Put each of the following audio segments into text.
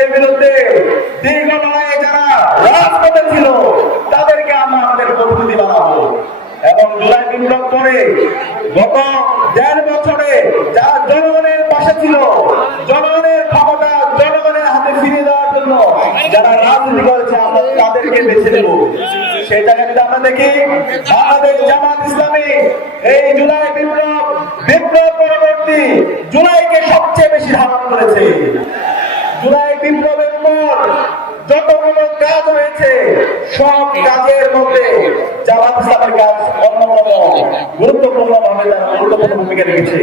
ফ্যাসিবাদের বিরুদ্ধে দীর্ঘ লড়াইয়ে যারা রাজপথে ছিল তাদেরকে আমরা আমাদের প্রতিনিধি বানাবো। এবং জুলাই বিপ্লব করে গত 1.5 বছরে যারা জনগণের পাশে ছিল, জনগণের ক্ষমতা জনগণের হাতে ফিরিয়ে দেওয়ার জন্য যারা রাজনীতি করেছে আমরা তাদেরকে বেছে নেব। সেই জায়গায় আমরা দেখি বাংলাদেশ জামাত ইসলামী এই জুলাই বিপ্লব পরবর্তী জুলাইকে সবচেয়ে বেশি ধারণ করেছে। জুলাই বিপ্লবের পর যতগুলো কাজ হয়েছে সব কাজের মধ্যে জামাত ইসলামের কাজ অন্যতম গুরুত্বপূর্ণ ভূমিকা রেখেছে।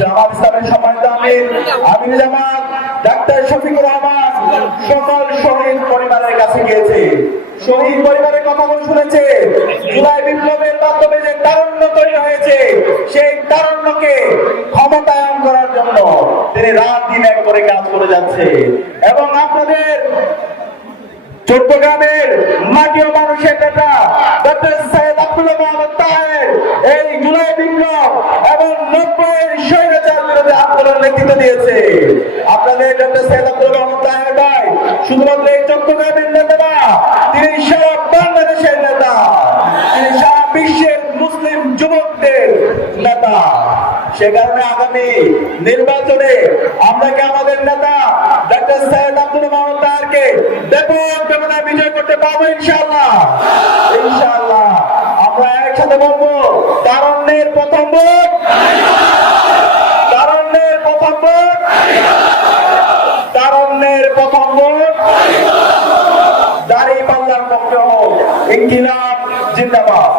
জামাত ইসলামের সম্মানিত আমির জামাত ডাক্তার শফিকুর রহমান সকল শহীদ পরিবারের কাছে গিয়েছে, শহীদ পরিবারের কথাগুলো শুনেছে। জুলাই বিপ্লবের মাধ্যমে যে তারুণ্য তৈরি হয়েছে সেই তারুণ্যকে ক্ষমতায়ন করার জন্য তিনি রাত দিন এক করে কাজ করে যাচ্ছে। এবং আপনাদের চট্টগ্রামের মাটি ও মানুষের নেতা ডক্টর সৈয়দ আব্দুল্লাহ মোহাম্মদ তাহের এই জুলাই বিপ্লব এবং 90-এর স্বৈরাচার বিরোধী আন্দোলন নেতৃত্ব দিয়েছে। আপনাদের ডক্টর সৈয়দ আব্দুল্লাহ মোহাম্মদ তাহের ভাই শুধুমাত্র এই চট্টগ্রামের নেতা না, তিনি সারা বাংলাদেশের নেতা, তিনি সারা বিশ্বের মুসলিম যুবকদের নেতা। সে কারণে আগামী নির্বাচনে আমরা কি আমাদের নেতা ডক্টর সৈয়দ আব্দুল্লাহ মোহাম্মদ তাহেরকে ব্যাপক ব্যবধানে বিজয় করতে পারবো ইনশাআল্লাহ। ইনশাআল্লাহ আমরা একসাথে বলবো, তারুণ্যের প্রথম ভোট, তারুণ্যের প্রথম ভোট, তারুণ্যের প্রথম ভোট দাঁড়িপাল্লার পক্ষে হোক। ইনকিলাব জিন্দাবাদ।